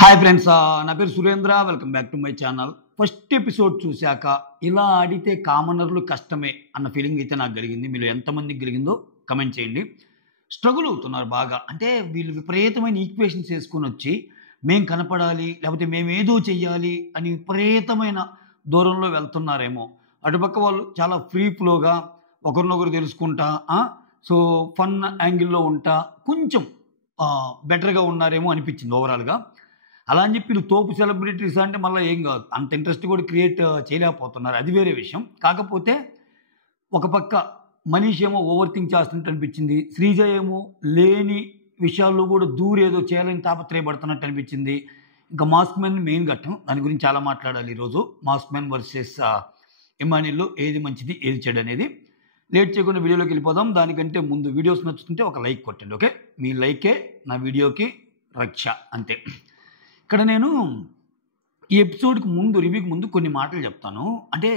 Hi friends, నా పేరు Surendra. Welcome back to my channel. First episode చూశాక ఇలా ఆడితే కామనర్లు కష్టమే అన్న ఫీలింగ్ అయితే నాకు కలిగింది. మీలో ఎంతమందికి కలిగిందో కమెంట్ చేయండి. స్ట్రగుల్ అవుతున్నారు బాగా. అంటే వీళ్ళు విపరీతమైన ఈక్వేషన్స్ వేసుకొని వచ్చి మేం కనపడాలి, లేకపోతే మేమేదో చెయ్యాలి అని విపరీతమైన దూరంలో వెళ్తున్నారేమో. అటుపక్క వాళ్ళు చాలా ఫ్రీ ఫ్లోగా ఒకరినొకరు తెలుసుకుంటా, సో ఫన్ యాంగిల్లో ఉంటా కొంచెం బెటర్గా ఉన్నారేమో అనిపించింది ఓవరాల్గా. అలా అని చెప్పి తోపు సెలబ్రిటీస్ అంటే మళ్ళీ ఏం కాదు, అంత ఇంట్రెస్ట్ కూడా క్రియేట్ చేయలేకపోతున్నారు, అది వేరే విషయం. కాకపోతే ఒక పక్క మనీష్ ఏమో ఓవర్ థింక్ చేస్తున్నట్టు అనిపించింది, శ్రీజ ఏమో లేని విషయాల్లో కూడా దూరేదో చేయాలని తాపత్రయపడుతున్నట్టు అనిపించింది. ఇంకా మాస్క్ మ్యాన్ మెయిన్ ఘట్టం, దాని గురించి చాలా మాట్లాడాలి ఈరోజు. మాస్క్ మ్యాన్ వర్సెస్ ఇమాన్యుయల్, ఏది మంచిది ఏది చెడు అనేది. లేట్ చేయకుండా వీడియోలోకి వెళ్ళిపోదాం. దానికంటే ముందు వీడియోస్ నచ్చుతుంటే ఒక లైక్ కొట్టండి, ఓకే? మీ లైకే నా వీడియోకి రక్ష, అంతే. ఇక్కడ నేను ఈ ఎపిసోడ్కి ముందు, రివ్యూకి ముందు కొన్ని మాటలు చెప్తాను, అంటే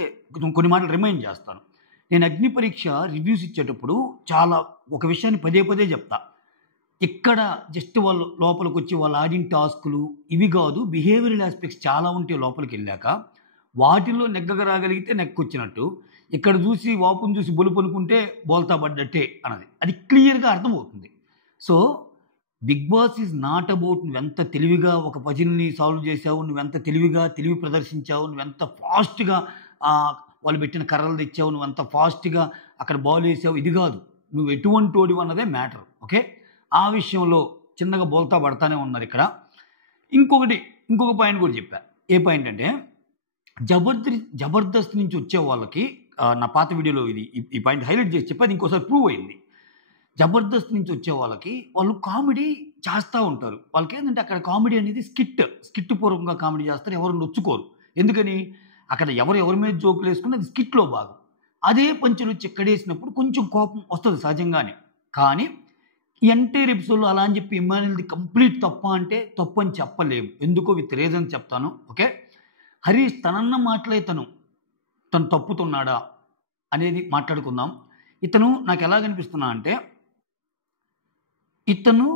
కొన్ని మాటలు రిమైండ్ చేస్తాను. నేను అగ్ని పరీక్ష రివ్యూస్ ఇచ్చేటప్పుడు చాలా ఒక విషయాన్ని పదే పదే చెప్తా. ఇక్కడ జస్ట్ వాళ్ళు లోపలికి వచ్చి వాళ్ళు ఆడిన టాస్కులు ఇవి కాదు, బిహేవియరల్ ఆస్పెక్ట్స్ చాలా ఉంటే లోపలికి వెళ్ళాక వాటిల్లో నెగ్గగా రాగలిగితే నెక్కొచ్చినట్టు, ఇక్కడ చూసి వాపును చూసి బొలుపు అనుకుంటే బోల్తా పడ్డట్టే అన్నది అది క్లియర్గా అర్థమవుతుంది. So big Boss is not about నువ్వెంత తెలివిగా ఒక పజిల్ని సాల్వ్ చేసావు, నువ్వెంత తెలివి ప్రదర్శించావు, నువ్వెంత ఫాస్ట్గా వాళ్ళు పెట్టిన కర్రలు తెచ్చావు, నువ్వెంత ఫాస్ట్గా అక్కడ బాల్ వేసావు, ఇది కాదు. నువ్వు ఎటువంటి ఓడివు అన్నదే మ్యాటర్, ఓకే? ఆ విషయంలో చిన్నగా బోల్తా పడతానే ఉన్నారు ఇక్కడ. ఇంకొక పాయింట్ కూడా చెప్పా. ఏ పాయింట్ అంటే జబర్దస్త్ నుంచి వచ్చే వాళ్ళకి, నా పాత వీడియోలో ఈ పాయింట్ హైలైట్ చేసి చెప్పి అది ఇంకోసారి ప్రూవ్ అయింది. జబర్దస్త్ నుంచి వచ్చే వాళ్ళకి వాళ్ళు కామెడీ చేస్తూ ఉంటారు. వాళ్ళకి ఏంటంటే అక్కడ కామెడీ అనేది స్కిట్ పూర్వకంగా కామెడీ చేస్తారు, ఎవరు నొచ్చుకోరు. ఎందుకని అక్కడ ఎవరి మీద జోకులు వేసుకుని అది స్కిట్లో భాగం. అదే పంచులు వచ్చి ఎక్కడేసినప్పుడు కొంచెం కోపం వస్తుంది సహజంగానే. కానీ ఈ ఎంటైర్ ఎపిసోడ్లో అలా అని చెప్పి ఇమాన్యుయల్ది కంప్లీట్ తప్ప అంటే తప్పు అని చెప్పలేము. ఎందుకో విత్ రీజన్ చెప్తాను, ఓకే? హరీష్ తనన్న మాటలే తను తప్పుతున్నాడా అనేది మాట్లాడుకుందాం. ఇతను నాకు ఎలా కనిపిస్తున్నా అంటే ఇతను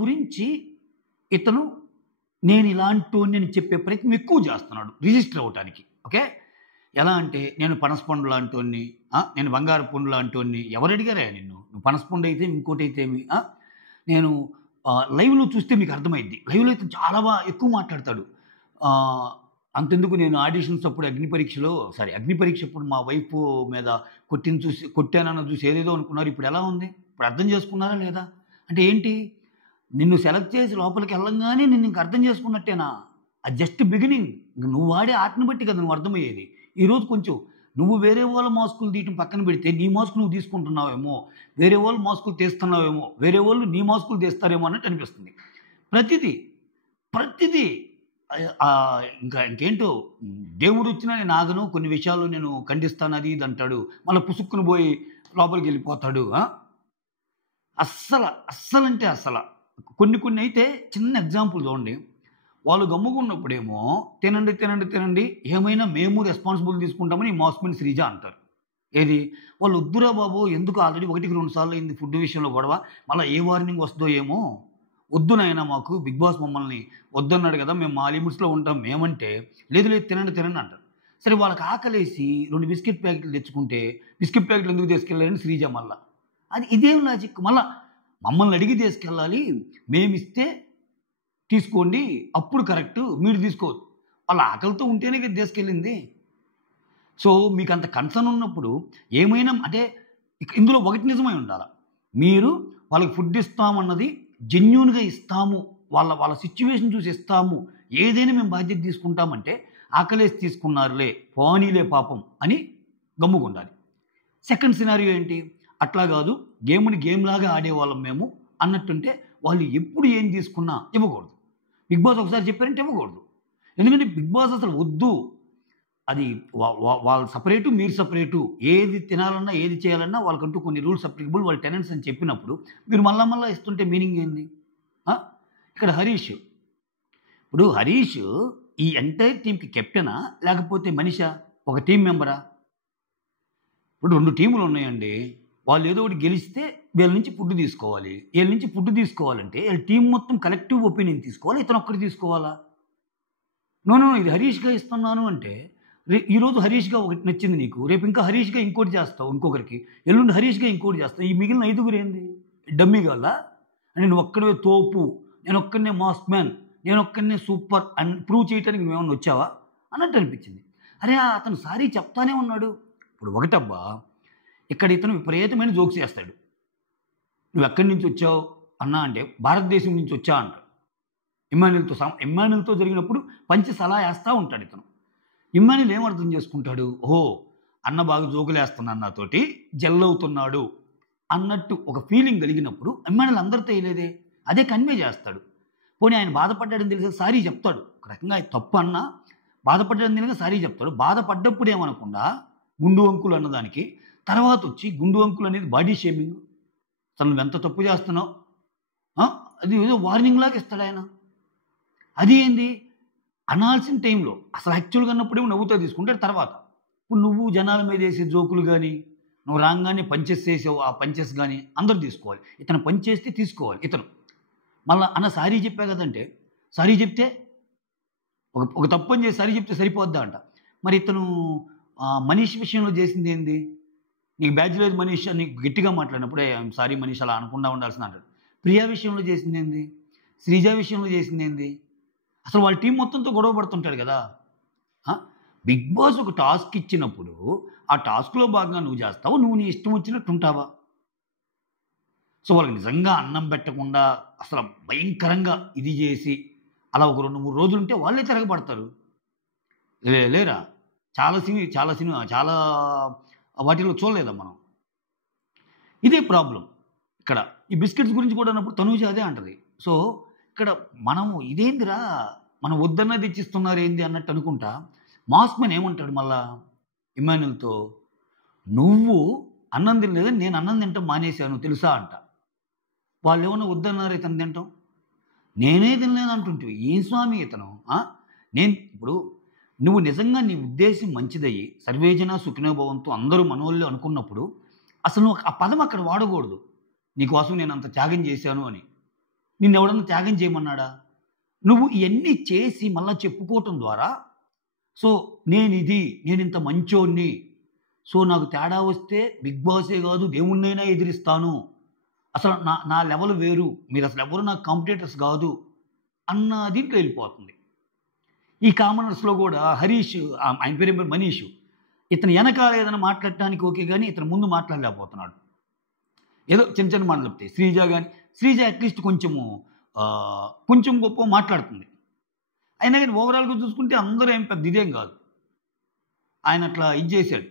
గురించి నేను ఇలాంటి అని చెప్పే ప్రయత్నం ఎక్కువ చేస్తున్నాడు రిజిస్టర్ అవ్వటానికి, ఓకే? ఎలా అంటే నేను పనసపండు లాంటి, నేను బంగారు పండు లాంటి. ఎవరు అడిగారా నువ్వు పనసపండు అయితే ఇంకోటి అయితే ఏమి? నేను లైవ్లో చూస్తే మీకు అర్థమైద్ది. లైవ్లో అయితే చాలా బాగా ఎక్కువ మాట్లాడతాడు. అంతెందుకు, నేను ఆడిషన్స్ అప్పుడు అగ్ని పరీక్ష అప్పుడు మా వైఫ్ మీద కొట్టానన్న చూసి ఏదేదో అనుకున్నారు. ఇప్పుడు ఎలా ఉంది? ఇప్పుడు అర్థం చేసుకున్నారా లేదా? అంటే ఏంటి, నిన్ను సెలెక్ట్ చేసి లోపలికి వెళ్ళంగానే నిన్ను ఇంక అర్థం చేసుకున్నట్టేనా? అది జస్ట్ బిగినింగ్. నువ్వు వాడే ఆటను బట్టి కదా నువ్వు అర్థమయ్యేది. ఈరోజు కొంచెం నువ్వు వేరే వాళ్ళ మాస్కులు తీయటం పక్కన పెడితే నీ మాస్క్ నువ్వు తీసుకుంటున్నావేమో, వేరే వాళ్ళు మాస్కులు తీస్తున్నావేమో, వేరే వాళ్ళు నీ మాస్కులు తీస్తారేమో అన్నట్టు అనిపిస్తుంది. ప్రతిదీ ఇంకేంటో, దేవుడు వచ్చినా నేను ఆగను, కొన్ని విషయాలు నేను ఖండిస్తాను, అది ఇది అంటాడు, మళ్ళీ పుసుక్కుని పోయి లోపలికి వెళ్ళిపోతాడు. అస్సలంటే కొన్ని అయితే చిన్న ఎగ్జాంపుల్ చూడండి. వాళ్ళు గమ్ముకున్నప్పుడేమో తినండి ఏమైనా మేము రెస్పాన్సిబుల్ తీసుకుంటామని మాస్క్ మ్యాన్ శ్రీజ అంటారు. ఏది వాళ్ళు వద్దురా బాబు, ఎందుకు ఆల్రెడీ 1-2 సార్లు అయింది ఫుడ్ విషయంలో గొడవ, మళ్ళీ ఏ వార్నింగ్ వస్తుందో ఏమో, వద్దు నాయనా, మాకు బిగ్ బాస్ మమ్మల్ని వద్దన్నాడు కదా, మేము మా లిమిట్స్లో ఉంటాం మేమంటే, లేదు తినండి అంటారు. సరే వాళ్ళకి ఆకలేసి 2 బిస్కెట్ ప్యాకెట్లు తెచ్చుకుంటే బిస్కెట్ ప్యాకెట్లు ఎందుకు తీసుకెళ్ళాలని శ్రీజ మళ్ళా, అది ఇదేం లాజిక్? మళ్ళా మమ్మల్ని అడిగి తీసుకెళ్ళాలి, మేమిస్తే తీసుకోండి అప్పుడు కరెక్ట్, మీరు తీసుకోవద్దు. వాళ్ళ ఆకలితో ఉంటేనే కదా తీసుకెళ్ళింది. సో మీకు అంత కన్సర్న్ ఉన్నప్పుడు ఏమైనా అంటే ఇందులో ఒకటి నిజమై ఉండాలి, మీరు వాళ్ళకి ఫుడ్ ఇస్తామన్నది జెన్యూన్గా ఇస్తాము, వాళ్ళ సిచ్యువేషన్ చూసి ఇస్తాము, ఏదైనా మేము బాధ్యత తీసుకుంటామంటే ఆకలేసి తీసుకున్నారులే పోనీలే పాపం అని గమ్ముకుండాలి. సెకండ్ సినారియో ఏంటి, అట్లా కాదు గేమ్ని గేమ్ లాగా ఆడేవాళ్ళం మేము అన్నట్టుంటే వాళ్ళు ఎప్పుడు ఏం తీసుకున్నా ఇవ్వకూడదు. బిగ్ బాస్ ఒకసారి చెప్పారంటే ఇవ్వకూడదు. ఎందుకంటే బిగ్ బాస్ అసలు వద్దు, అది వాళ్ళు సపరేటు మీరు సపరేటు, ఏది తినాలన్నా ఏది చేయాలన్నా వాళ్ళకంటూ కొన్ని రూల్స్ అప్లికబుల్, వాళ్ళ టెనెంట్స్ అని చెప్పినప్పుడు మీరు మళ్ళా ఇస్తుంటే మీనింగ్ ఏంది? ఇక్కడ హరీష్ ఈ ఎంటైర్ టీంకి కెప్టెనా లేకపోతే మనిషా, ఒక టీం మెంబరా? ఇప్పుడు 2 టీములు ఉన్నాయండి, వాళ్ళు ఏదో ఒకటి గెలిస్తే వీళ్ళ నుంచి ఫుడ్ తీసుకోవాలి. వీళ్ళ నుంచి ఫుడ్ తీసుకోవాలంటే వీళ్ళ టీం మొత్తం కలెక్టివ్ ఒపీనియన్ తీసుకోవాలి. ఇతను ఒక్కడు తీసుకోవాలా? నో, నో, ఇది హరీష్‌గా ఇస్తున్నాను అంటే, ఈరోజు హరీష్‌గా ఒకటి నచ్చింది నీకు. రేపు ఇంకా హరీష్‌గా ఇంకోటి చేస్తావు ఇంకొకరికి. ఎల్లుండి హరీష్‌గా ఇంకోటి చేస్తావు. ఈ మిగిలిన ఐదుగురేంది? డమ్మీ గాళ్ళా? అంటే నువ్వొక్కడివే తోపు, నేనొక్కడినే మాస్ మ్యాన్, నేనొక్కడినే సూపర్ అని ప్రూవ్ చేయటానికి నువ్వేమన్నా వచ్చావా? అన్నట్టు అనిపించింది. అరే! అతను సారీ చెప్తానే ఉన్నాడు. ఇప్పుడు ఒకటబ్బా, ఇక్కడ ఇతను విపరీతమైన జోక్స్ చేస్తాడు. నువ్వెక్కడి నుంచి వచ్చావు అన్నా అంటే, భారతదేశం నుంచి వచ్చా అంటాడు. ఇమ్మాన్యుయల్‌తో జరిగినప్పుడు పంచి సలా ఏస్తా ఉంటాడు ఇతను. ఇమ్మాన్యుయల్ ఏం అర్థం చేసుకుంటాడు? ఓహో! అన్న బాగా జోకులేస్తున్నాడు నాతోటి, జెల్ అవుతున్నాడు అన్నట్టు ఒక ఫీలింగ్ కలిగినప్పుడు ఇమ్మాన్యుయల్ అందరితో ఎయలేదే. అదే కన్వే చేస్తాడు. పోనీ ఆయన బాధపడ్డాడని తెలిసి సారీ చెప్తాడు. ఒక రకంగా అది తప్పు అన్నా బాధపడ్డాడని తెలియక సారీ చెప్తాడు. బాధపడ్డప్పుడు ఏమనకుండా గుండు అంకులు అన్నదానికి తర్వాత వచ్చి గుండు అంకులు అనేది బాడీ షేమింగ్. అసలు నువ్వెంత తప్పు చేస్తున్నావు, అది ఏదో వార్నింగ్ లాగా ఇస్తాడు ఆయన. అది ఏంది అనాల్సిన టైంలో అసలు యాక్చువల్గా అన్నప్పుడేమో నవ్వుతో తీసుకుంటాడు. తర్వాత ఇప్పుడు నువ్వు జనాల మీద వేసే జోకులు కానీ, నువ్వు రాగానే పంచెస్ వేసావు, ఆ పంచెస్ కానీ అందరూ తీసుకోవాలి. ఇతను పంచేస్తే తీసుకోవాలి ఇతను. మళ్ళీ అన్న సారీ చెప్పా కదంటే, సారీ చెప్తే ఒక తప్పు అని చేసి సారీ చెప్తే సరిపోద్దా అంట. మరి ఇతను మనీష్ విషయంలో చేసింది ఏంది? నీకు బ్యాడ్జ్ లేదు మనీష్ అని గట్టిగా మాట్లాడినప్పుడు ఐఎమ్ సారీ మనీష్ అలా అనకుండా ఉండాల్సింది అంటాడు. ప్రియా విషయంలో చేసింది ఏంది? శ్రీజ విషయంలో చేసింది ఏంది? అసలు వాళ్ళ టీం మొత్తంతో గొడవ పడుతుంటాడు కదా. బిగ్ బాస్ ఒక టాస్క్ ఇచ్చినప్పుడు ఆ టాస్క్లో భాగంగా నువ్వు చేస్తావు, నువ్వు నీ ఇష్టం వచ్చినట్టు ఉంటావా? సో వాళ్ళకి నిజంగా అన్నం పెట్టకుండా అసలు భయంకరంగా ఇది చేసి అలా ఒక 2-3 రోజులు ఉంటే వాళ్ళే తిరగబడతారు. లేరా? చాలా వాటిలో చూడలేదా మనం? ఇదే ప్రాబ్లం ఇక్కడ. ఈ బిస్కెట్స్ గురించి కూడా అన్నప్పుడు తనూజ అదే అంటది. సో ఇక్కడ మనము ఇదేందిరా, మనం వద్దన్నది ఇచ్చిస్తున్నారు ఏంది అన్నట్టు అనుకుంటా. మాస్క్మెన్ ఏమంటాడు మళ్ళా ఇమ్మాన్యుయల్‌తో, నువ్వు అన్నం తినలేదని నేను అన్నం తినటం మానేశాను తెలుసా అంట. వాళ్ళు ఏమన్నా వద్దన్నారు ఇతను తినటం? నేనే తినలేను అంటుంటివి. ఏం స్వామి ఇతను? నేను ఇప్పుడు నువ్వు నిజంగా నీ ఉద్దేశం మంచిదయ్యి సర్వేజన సుఖినో భవంతు అందరూ మనోళ్ళు అనుకున్నప్పుడు అసలు నువ్వు ఆ పదం అక్కడ వాడకూడదు. నీకోసం నేను అంత త్యాగం చేశాను అని. నిన్నెవడన్నా త్యాగం చేయమన్నాడా? నువ్వు ఇవన్నీ చేసి మళ్ళా చెప్పుకోవటం ద్వారా సో నేనింత మంచోడిని, సో నాకు తేడా వస్తే బిగ్ బాసే కాదు దేవుణ్ణైనా ఎదిరిస్తాను, అసలు నా లెవెల్ వేరు, మీరు అసలు ఎవరు నాకు కాంపిటేటర్స్ కాదు అన్న దీంట్లో వెళ్ళిపోతుంది. ఈ కామనర్స్లో కూడా హరీష్, ఆయన పేరు మనీష్, ఇతను వెనకాల ఏదైనా మాట్లాడటానికి ఓకే కానీ ఇతను ముందు మాట్లాడలేకపోతున్నాడు. ఏదో చిన్న మాటలు చెప్తాయి. శ్రీజ అట్లీస్ట్ కొంచెం గొప్ప మాట్లాడుతుంది. అయినా కానీ ఓవరాల్గా చూసుకుంటే అందరూ ఏం పెద్ద ఇదేం కాదు. ఆయన అట్లా ఇది చేశాడు.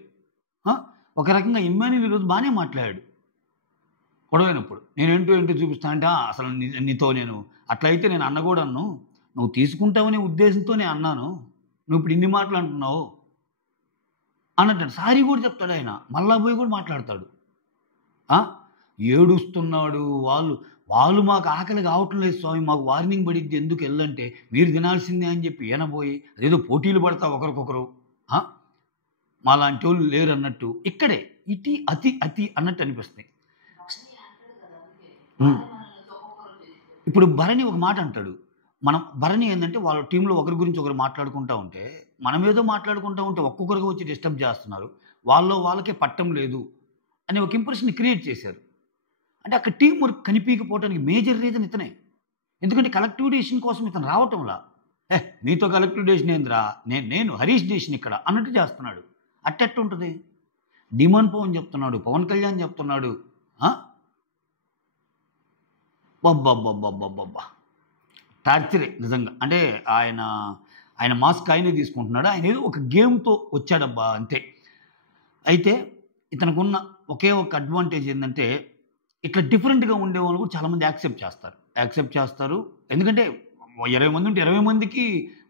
ఒక రకంగా ఇమ్మాన్యుయల్ ఈరోజు బాగానే మాట్లాడాడు గొడవైనప్పుడు. నేనేంటో చూపిస్తాను అంటే, అసలు నీతో నేను అట్లయితే నేను అన్న కూడా అన్ను, నువ్వు తీసుకుంటావనే ఉద్దేశంతో నేను అన్నాను, నువ్వు ఇప్పుడు ఇన్ని మాటలు అంటున్నావు అన్నట్టు సారీ కూడా చెప్తాడు ఆయన. మళ్ళా పోయి కూడా మాట్లాడతాడు. ఏడుస్తున్నాడు. వాళ్ళు మాకు ఆకలి కావటం లేదు స్వామి, మాకు వార్నింగ్ పడిద్ది ఎందుకు వెళ్ళంటే, మీరు తినాల్సిందే అని చెప్పి ఈయనపోయి అదేదో పోటీలు పడతా ఒకరికొకరు, మాలాంటి వాళ్ళు లేరు అన్నట్టు. ఇక్కడే ఇతి అతి అన్నట్టు అనిపిస్తాయి. ఇప్పుడు భరణి ఒక మాట అంటాడు. భరణి ఏంటంటే వాళ్ళ టీంలో ఒకరి గురించి ఒకరు మాట్లాడుకుంటూ ఉంటే, మనమేదో మాట్లాడుకుంటూ ఉంటే ఒక్కొక్కరికి వచ్చి డిస్టర్బ్ చేస్తున్నారు, వాళ్ళకే పట్టం లేదు అనే ఒక ఇంప్రెషన్ క్రియేట్ చేశారు. అంటే అక్కడ టీం వర్క్ కనిపించకపోవడానికి మేజర్ రీజన్ ఇతనే. ఎందుకంటే కలెక్టివ్ డెసిషన్ కోసం ఇతను రావటంలా, మీతో కలెక్టివ్ డెసిషన్ ఏందిరా, నేను హరీష్ డెసిషన్ ఇక్కడ అన్నట్టు చేస్తున్నాడు. అట్టెట్టు ఉంటుంది? డిమాండ్ పవన్ చెప్తున్నాడు, పవన్ కళ్యాణ్ చెప్తున్నాడు. బబ్బా టార్చరే నిజంగా. అంటే ఆయన మాస్క్ ఆయనే తీసుకుంటున్నాడు. ఆయన ఏదో ఒక గేమ్తో వచ్చాడబ్బా అంతే. అయితే ఇతనుకున్న ఒకే ఒక అడ్వాంటేజ్ ఏంటంటే, ఇట్లా డిఫరెంట్గా ఉండేవాళ్ళు కూడా చాలామంది యాక్సెప్ట్ చేస్తారు. ఎందుకంటే 20 మంది ఉంటే 20 మందికి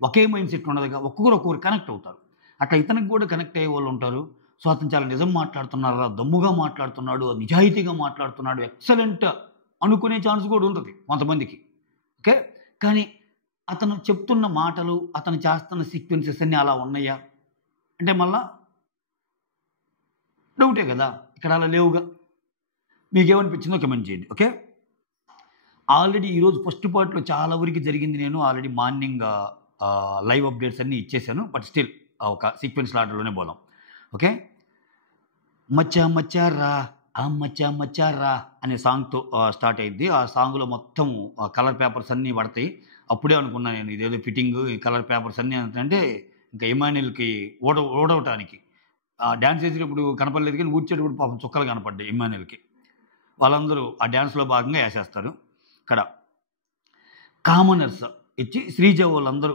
ఒకే మైండ్ సెట్ ఉండదుగా, ఒక్కొక్కరు కనెక్ట్ అవుతారు. అట్లా ఇతనికి కూడా కనెక్ట్ అయ్యే వాళ్ళు ఉంటారు. సో అతను చాలా నిజం మాట్లాడుతున్నారా, దమ్ముగా మాట్లాడుతున్నాడు, నిజాయితీగా మాట్లాడుతున్నాడు, ఎక్సలెంట్ అనుకునే ఛాన్స్ కూడా ఉంటుంది కొంతమందికి. ఓకే, కానీ అతను చెప్తున్న మాటలు, అతను చేస్తున్న సీక్వెన్సెస్ అన్నీ అలా ఉన్నాయా అంటే మళ్ళా డౌటే కదా. ఇక్కడ అలా లేవుగా. మీకేమనిపించిందో కమెంట్ చేయండి. ఓకే. ఆల్రెడీ ఈరోజు ఫస్ట్ పార్ట్‌లో చాలా వరకు జరిగింది. నేను ఆల్రెడీ మార్నింగ్ లైవ్ అప్డేట్స్ అన్నీ ఇచ్చేసాను. బట్ స్టిల్ ఒక సీక్వెన్షియల్ ఆర్డర్‌లోనే పోదాం. ఓకే. మచ్చా మచ్చా రా మచ్చా మచ్చా రా అనే సాంగ్‌తో స్టార్ట్ అయ్యిద్ది. ఆ సాంగ్‌లో మొత్తం కలర్ పేపర్స్ అన్నీ పడతాయి. అప్పుడే అనుకున్నా నేను ఇదేదో ఫిట్టింగు ఈ కలర్ పేపర్స్ అన్నీ అంటే ఇంకా ఇమాన్యుయల్‌కి ఊడవటానికి. డాన్స్ చేసేటప్పుడు కనపడలేదు కానీ ఊడ్చేటప్పుడు పాపం చుక్కలు కనపడ్డాయి ఇమాన్యుయల్‌కి. వాళ్ళందరూ ఆ డాన్స్‌లో భాగంగా ఏసేస్తారు. ఇక్కడ కామనర్స్ ఇచ్చి శ్రీజ వాళ్ళందరూ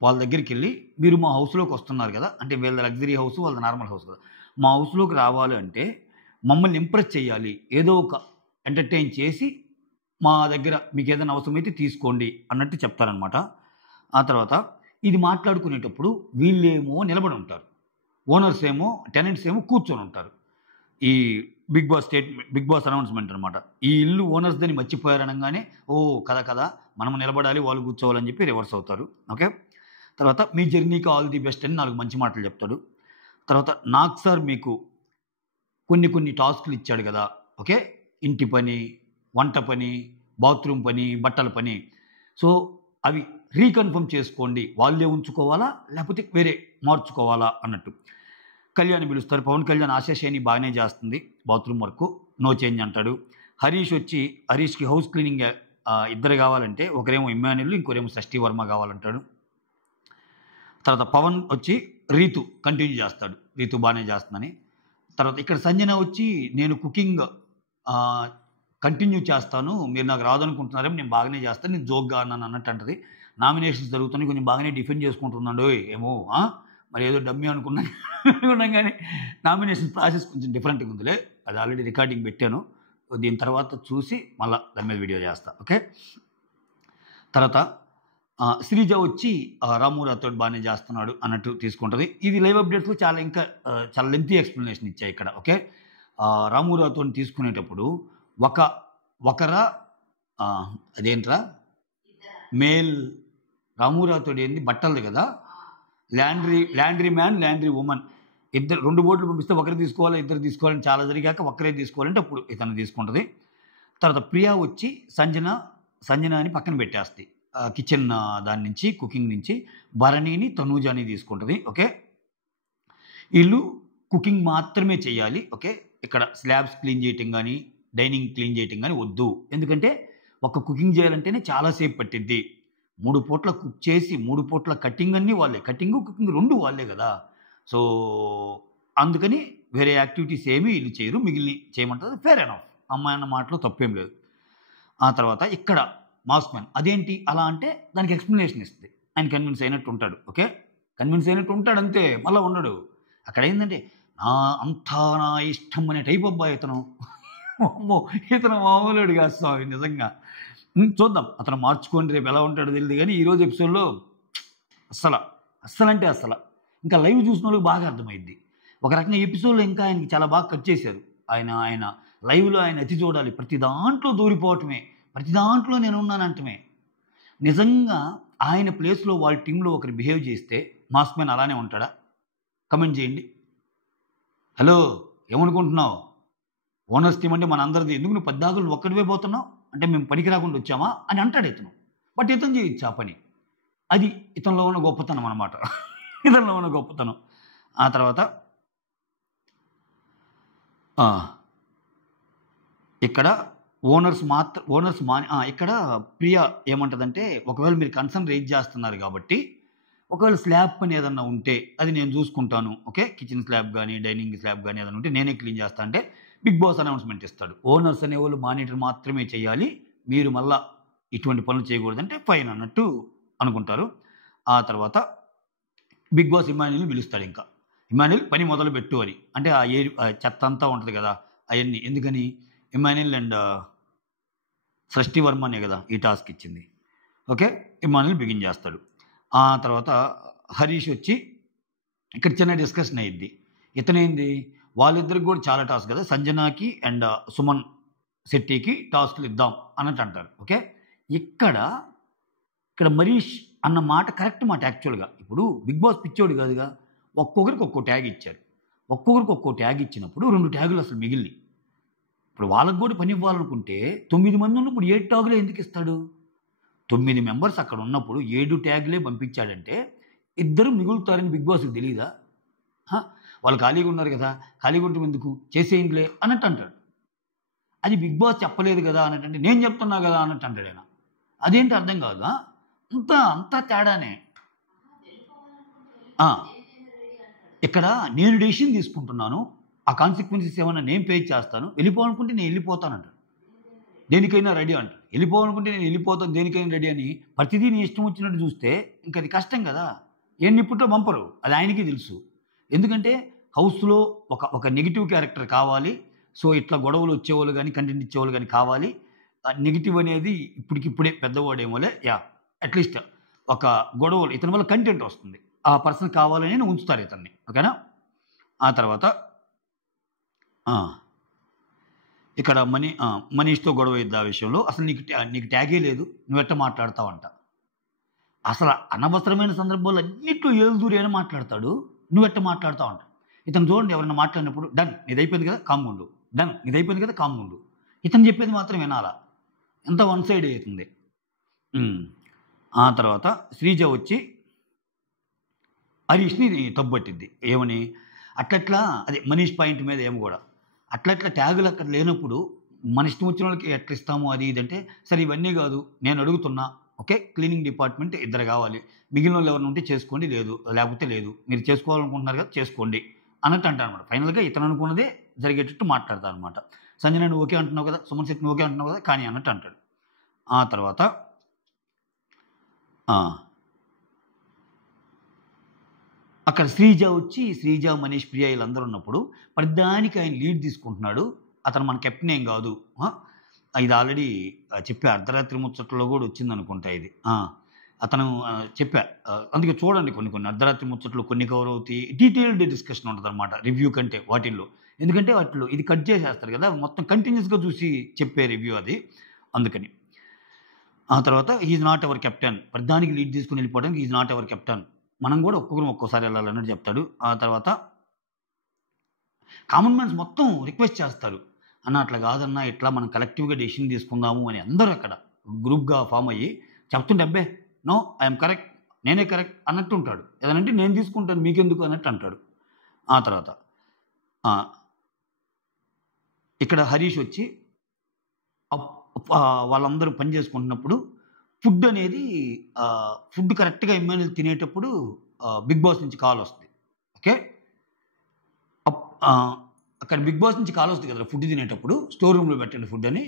వాళ్ళ దగ్గరికెళ్ళి మీరు మా హౌస్‌లోకి వస్తున్నారు కదా! అంటే వీళ్ళది లగ్జరీ హౌస్, వాళ్ళది నార్మల్ హౌస్ కదా! మా హౌస్‌లోకి రావాలి అంటే మమ్మల్ని ఇంప్రెస్ చేయాలి. ఏదో ఒక ఎంటర్‌టైన్ చేసి మా దగ్గర మీకేదైనా అవసరమైతే తీసుకోండి అన్నట్టు చెప్తారనమాట. ఆ తర్వాత ఇది మాట్లాడుకునేటప్పుడు వీళ్ళేమో నిలబడి ఉంటారు. ఓనర్స్ ఏమో టెనెంట్స్ ఏమో కూర్చొని ఉంటారు. ఈ బిగ్ బాస్ అనౌన్స్‌మెంట్ అనమాట. ఈ ఇల్లు ఓనర్స్‌దని మర్చిపోయారనంగానే కదా! మనం నిలబడాలి, వాళ్ళు కూర్చోవాలని చెప్పి రివర్స్ అవుతారు. ఓకే. తర్వాత మీ జర్నీకి ఆల్ ది బెస్ట్ అని 4 మంచి మాటలు చెప్తాడు. తర్వాత నాకు సార్ మీకు కొన్ని టాస్క్‌లు ఇచ్చాడు గదా! ఓకే. ఇంటి పని, వంట పని, బాత్రూమ్ పని, బట్టల పని. సో, అవి రీకన్ఫర్మ్ చేసుకోండి. వాళ్ళే ఉంచుకోవాలా? లేపోతే వేరే మార్చుకోవాలా అన్నట్టు. కళ్యాణ్‌ని పిలుస్తారు. పవన్ కళ్యాణ్ ఆశా శేని బాగానే చేస్తుంది బాత్రూమ్ వర్కు. నో చేంజ్ అంటాడు. హరీష్‌కి హౌస్ క్లీనింగ్ ఇద్దరు కావాలంటే ఒకరేమో ఇమ్మాన్యుయల్, ఇంకోరేమో షష్ఠి వర్మ కావాలంటాడు. తర్వాత పవన్ వచ్చి రీతు కంటిన్యూ చేస్తాడు. రీతు బాగానే చేస్తుందని. తర్వాత ఇక్కడ సంజన వచ్చి నేను కుకింగ్ కంటిన్యూ చేస్తాను. మీరు నాకు రాదనుకుంటున్నారేమో నేను బాగానే చేస్తాను. నేను జోక్‌గా అన్నాను అన్నట్టు అంటది. నామినేషన్స్ జరుగుతున్నాయి. కొంచెం బాగానే డిఫెండ్ చేసుకుంటున్నాడోయ్ ఏమో మరి ఏదో డమ్మీ అనుకున్నాం కానీ నామినేషన్ ప్రాసెస్ కొంచెం డిఫరెంట్‌గా ఉందిలే. అది ఆల్రెడీ రికార్డింగ్ పెట్టాను. దీని తర్వాత చూసి మళ్ళా దాని మీద వీడియో చేస్తా. ఓకే. తర్వాత శ్రీజ వచ్చి రాము రాథోడ్ బాగానే చేస్తున్నాడు అన్నట్టు తీసుకుంటుంది. ఇది లైవ్ అప్డేట్స్‌లో చాలా లెంతీ ఎక్స్‌ప్లనేషన్ ఇచ్చాయి ఇక్కడ. ఓకే. రాము రాథోడ్‌ని తీసుకునేటప్పుడు ఒకరా అదేంట్రా మేల్ రాము రాథోడ్ ఏంది బట్టలది కదా! లాండ్రీ మ్యాన్, లాండ్రీ వుమన్ ఇద్దరు 2 బోట్లు పంపిస్తే ఒకరు తీసుకోవాలి, ఇద్దరు తీసుకోవాలని చాలా జరిగాక ఒక్కరే తీసుకోవాలంటే అప్పుడు ఇతను తీసుకుంటది. తర్వాత ప్రియా వచ్చి సంజన అని పక్కన పెట్టేస్తది. కిచెన్ దాని నుంచి కుకింగ్ నుంచి భరణిని, తనూజని తీసుకుంటది. ఓకే. ఈళ్ళు కుకింగ్ మాత్రమే చేయాలి. ఓకే. ఇక్కడ స్లాబ్స్ క్లీన్ చేయటం గానీ, డైనింగ్ క్లీన్ చేయటం గానీ వద్దు. ఎందుకంటే ఒక కుకింగ్ చేయాలంటేనే చాలా సేపు పట్టిద్ది. 3 పూట్ల కుక్ చేసి 3 పూట్ల కటింగ్ అన్నీ వాళ్ళే. కటింగు, కుకింగ్ 2 వాళ్ళే గదా! సో, అందుకని వేరే యాక్టివిటీస్ ఏమి ఈళ్ళు చేయరు. మిగిలినయి చేయమంటారు. Fair enough. అమ్మాయి అన్న మాటలో తప్పేం లేదు. ఆ తర్వాత ఇక్కడ మాస్ మ్యాన్ అదేంటి అలా అంటే దానికి ఎక్స్‌ప్లనేషన్ ఇస్తది. ఆయన కన్విన్స్ అయినట్టు ఉంటాడు. ఓకే. కన్విన్స్ అయినట్టు ఉంటాడు అంతే. మళ్ళా ఉండడు. అక్కడ ఏందంటే అంతా నా ఇష్టం అనే టైప్ అబ్బాయి ఇతను. అమ్మో! ఇతను మామూలోడు కాదు స్వామి నిజంగా. చూద్దాం. అతను మార్చుకొని రేపు ఎలా ఉంటాడో తెలీదు గానీ ఈరోజు ఎపిసోడ్‌లో అస్సలంటే అస్సల. ఇంకా లైవ్ చూసినోళ్ళకి బాగా అర్థమైద్ది. ఒక రకంగా ఎపిసోడ్‌లో ఇంకా ఆయనకి చాలా బాగా కట్ చేశారు. ఆయన లైవ్‌లో ఆయన అతి చూడాలి. ప్రతి దాంట్లో దూరిపోవటమే. ప్రతి దాంట్లో నేనున్నానంటమే. నిజంగా ఆయన ప్లేస్‌లో వాళ్ళ టీమ్‌లో ఒకరు బిహేవ్ చేస్తే మాస్ మ్యాన్ అలానే ఉంటాడా? కమెంట్ చేయండి. హలో! ఏమనుకుంటున్నావు? ఓనర్స్ టీమ్ అంటే మనందరిది. ఎందుకు నువ్వు పద్దాకులు ఒక్కడివే పోతున్నావు? అంటే మేము పనికి రాకుండా వచ్చామా? అని అంటాడు ఇతను. బట్ ఇతను చేయొచ్చు ఆ పని. అది ఇతనిలో ఉన్న గొప్పతనం అన్నమాట. ఇతనిలో ఉన్న గొప్పతనం. ఆ తర్వాత ఇక్కడ ఇక్కడ ప్రియ ఏమంటదంటే ఒకవేళ మీరు కన్సర్న్ రైజ్ చేస్తున్నారు కాబట్టి ఒకవేళ స్లాబ్ పని ఏదన్నా ఉంటే అది నేను చూసుకుంటాను. ఓకే. కిచెన్ స్లాబ్ గానీ, డైనింగ్ స్లాబ్ గానీ ఏదైనా ఉంటే నేనే క్లీన్ చేస్తా అంటే బిగ్ బాస్ అనౌన్స్‌మెంట్ ఇస్తాడు. ఓనర్స్ అనేవాళ్ళు మానిటర్ మాత్రమే చేయాలి. మీరు మళ్ళా ఇటువంటి పనులు చేయకూడదంటే ఫైన్ అన్నట్టు అనుకుంటారు. ఆ తర్వాత బిగ్ బాస్ ఇమాన్యుయల్‌ని పిలుస్తాడు ఇంకా. ఇమాన్యుయల్ పని మొదలుపెట్టు అని. అంటే చెత్త అంతా ఉంటది కదా! అయన్నీ. ఎందుకని ఇమాన్యుయల్ అండ్ షష్ఠి వర్మనే కదా ఈ టాస్క్ ఇచ్చింది. ఓకే. ఇమాన్యుయల్ బిగిన్ చేస్తాడు. ఆ తర్వాత హరీష్ వచ్చి ఇక్కడ చిన్న డిస్కషన్ అయ్యిద్ది. ఇతనేంది వాళ్ళిద్దరికి కూడా చాలా టాస్క్ కదా! సంజనాకి అండ్ సుమన్ శెట్టికి టాస్క్‌లు ఇద్దాం అన్నట్టు అంటారు. ఓకే. ఇక్కడ మనీష్ అన్న మాట కరెక్ట్ మాట యాక్చువల్‌గా. ఇప్పుడు బిగ్ బాస్ పిచ్చోడు కాదుగా. ఒక్కొక్కరికి ఒక్కో ట్యాగ్ ఇచ్చారు. ఒక్కొక్కరికి ఒక్కో ట్యాగ్ ఇచ్చినప్పుడు 2 ట్యాగులు అసలు మిగిలినయి. ఇప్పుడు వాళ్ళకి కూడా పని ఇవ్వాలనుకుంటే 9 మంది ఉన్నప్పుడు 7 ట్యాగులే ఎందుకు ఇస్తాడు? 9 మెంబర్స్ అక్కడ ఉన్నప్పుడు 7 ట్యాగులే పంపించాడంటే ఇద్దరు మిగులుతారని బిగ్ బాస్‌కి తెలీదా? ఆ! వాళ్ళు ఖాళీగా ఉన్నారు కదా! ఖాళీగా ఉండటం ఎందుకు? చేసేయండిలే అన్నట్టు అంటాడు. అది బిగ్ బాస్ చెప్పలేదు కదా అన్నట్టంటే, నేను చెప్తున్నా కదా అన్నట్టు అంటాడాయన. అదేంటో అర్థం కాదు. అంతా తేడానే. ఆ! ఇక్కడ నేను డెసిషన్ తీసుకుంటున్నాను. ఆ కాన్సిక్వెన్సెస్ ఏమన్నా నేను ఫేస్ చేస్తాను. వెళ్ళిపోవాలనుకుంటే నేను వెళ్ళిపోతానంటాడు. దేనికైనా రెడీ అంటాడు. వెళ్ళిపోవాలనుకుంటే నేను వెళ్ళిపోతాను దేనికైనా రెడీ అని ప్రతిదీ నీ ఇష్టం వచ్చినట్టు చూస్తే ఇంక అది కష్టం కదా! ఎన్నిప్పుట్లో పంపరు. అది ఆయనకి తెలుసు. ఎందుకంటే హౌస్‌లో ఒక నెగెటివ్ క్యారెక్టర్ కావాలి. సో, ఇట్లా గొడవలు వచ్చేవాళ్ళు గాని, కంటెంట్ ఇచ్చేవాళ్ళు గాని కావాలి. నెగెటివ్ అనేది ఇప్పటికిప్పుడే పెద్దవాడేమోలే అట్‌లీస్ట్ ఒక గొడవలు ఇతని వల్ల కంటెంట్ వస్తుంది. ఆ పర్సన్ కావాలని ఉంచుతారు ఇతన్ని. ఓకేనా? ఆ తర్వాత ఆ! ఇక్కడ మనీష్‌తో గొడవయిద్ది ఆ విషయంలో. అసలు నీకు ట్యాగే లేదు. నువ్వెట్ట మాట్లాడతావంట. అసల అనవసరమైన సందర్భాల్లో అన్నిట్లో ఏలుదూరి అని మాట్లాడతాడు. నువ్వెట్ట మాట్లాడతావంట. ఇతను చూడండి ఎవరైనా మాట్లాడినప్పుడు డన్ నీదయిపోయింది కదా! కామ్‌గుండు. డన్ నీదయిపోయింది కదా! కామ్‌గుండు. ఇతను చెప్పేది మాత్రం వినాలా. ఎంత వన్ సైడ్ అయితుంది. హ్మ్. ఆ తర్వాత శ్రీజ వచ్చి హరీష్‌ని తప్పుబట్టిద్ది. ఏమని? అట్లట్లా అదే మనీష్ పాయింట్ మీద ఏమో గూడా. అట్లట్లా ట్యాగులు అక్కడ లేనప్పుడు మన ఇష్టం వచ్చినోళ్ళకి ఎట్లా ఇస్తాము అది ఇది అంటే, సరే ఇవన్నీ గాదు. నేను అడుగుతున్నా. ఓకే. క్లీనింగ్ డిపార్ట్‌మెంట్ ఇద్దరు గావాలి. మిగిలినోళ్ళు ఎవరైనా ఉంటే చేసుకోండి. లేకపోతే లేదు. మీరు చేసుకోవాలనుకుంటున్నారు కదా! చేసుకోండి. అన్నట్టు అంటానన్నమాట. ఫైనల్‌గా ఇతను అనుకున్నదే జరిగేటట్టు మాట్లాడతానన్నమాట. సంజన నువ్వు ఓకే అంటున్నావు కదా! సుమన్ శెట్టి నువ్వు ఓకే అంటున్నావు కదా! కానీ అన్నట్టు అంటాడు. ఆ తర్వాత ఆ! అక్కడ శ్రీజ, మనీష్, ప్రియ ఈళ్ళందరూ ఉన్నప్పుడు ప్రతిదానికి ఆయన లీడ్ తీసుకుంటున్నాడు. అతను మన కెప్టెన్ ఏం గాదు. ఆ! ఇది ఆల్రెడీ చెప్పా. అర్ధరాత్రి ముచ్చట్లలో గూడా వచ్చిందనుకుంటా ఇది. అతను చెప్పా. అందుకే చూడండి కొన్ని అర్ధరాత్రి ముచ్చట్లు కొన్ని కవర్ అవుతాయి. డీటెయిల్డ్ డిస్కషన్ ఉంటదనమాట. రివ్యూ కంటే వాటిల్లో. ఎందుకంటే వాటిలో ఇది కట్ చేసేస్తారు గదా! మొత్తం కంటిన్యూయస్‌గా చూసి చెప్పే రివ్యూ అది. అందుకని. ఆ తర్వాత he is not our captain. ప్రతిదానికి లీడ్ తీసుకొని వెళ్ళిపోవడానికి he is not our captain. మనం గూడా ఒక్కొక్కరం ఒక్కోసారి ఎళ్ళాలన్నట్టు చెప్తాడు. ఆ తర్వాత కామన్ మ్యాన్స్ మొత్తం రిక్వెస్ట్ చేస్తారు. అన్న అట్లా గాదన్నా ఇట్లా మనం కలెక్టివ్‌గా డెసిషన్ తీసుకుందాము అని అందరూ అక్కడ గ్రూప్‌గా ఫార్మ్ అయ్యి చెప్తుంటే అబ్బే! No I am correct. నేనే కరెక్ట్ అన్నట్టు ఉంటాడు. ఏదనంటే నేను తీసుకుంటాను మీకెందుకు అన్నట్టు అంటాడు. ఆ తర్వాత ఆహ్, ఇక్కడ హరీష్ వచ్చి వాళ్ళందరూ పని చేసుకుంటున్నప్పుడు ఫుడ్ అనేది ఫుడ్ కరెక్ట్‌గా ఇమ్మానుయేల్ తినేటప్పుడు బిగ్ బాస్ నుంచి కాలొస్తది. ఓకే. అప్ ఆహ్, అక్కడ బిగ్ బాస్ నుంచి కాలొస్తది కదరా! ఫుడ్ తినేటప్పుడు స్టోర్ రూమ్‌లో పెట్టండి ఫుడ్ అని.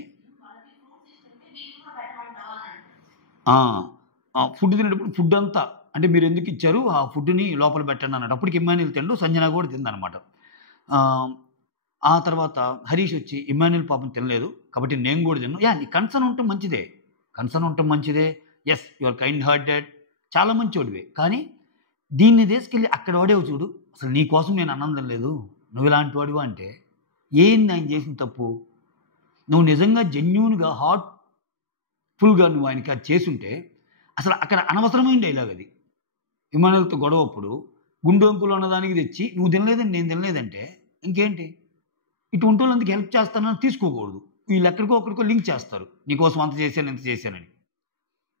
ఆ! ఫుడ్ తినేటప్పుడు ఫుడ్ అంతా అంటే మీరెందుకిచ్చారు? ఆ ఫుడ్‌ని లోపల పెట్టండి అన్నాడు. అప్పటికి ఇమ్మానుయేల్ తినడు. సంజన కూడా తిందనమాట. ఆహ్, ఆ తర్వాత హరీష్ వచ్చి ఇమ్మానుయేల్ పాపం తినలేదు. కాబట్టి నేను కూడా తినను. యాహ్! నీ కన్సర్న్ ఉంటే మంచిదే. కన్సర్న్ ఉంటే మంచిదే. Yes! You are kind hearted. చాలా మంచోడివే. కానీ దీన్ని తీసుకెళ్ళి అక్కడ వాడావు చూడు. అసలు నీ కోసం నేను అన్నం తినలేదు. నువ్విలాంటి వాడివా అంటే ఏంది ఆయన చేసిన తప్పు? నువ్వు నిజంగా జెన్యూన్‌గా హార్ట్‌ఫుల్‌గా నువ్వు ఆయనకి అది చేసుంటే అసలు అక్కడ అనవసరమైన డైలాగ్ అది. ఇమ్మానుయేల్‌తో గొడవప్పుడు గుండొంకులు అన్నదానికి తెచ్చి నువ్వు తినలేదని నేను తినలేదంటే ఇంకేంటి? ఇటువంటోళ్ళందుకు హెల్ప్ చేస్తానని తీసుకోకూడదు. వీళ్ళెక్కడికో అక్కడికో లింక్ చేస్తారు. నీకోసం అంత చేశాను, ఇంత చేశానని.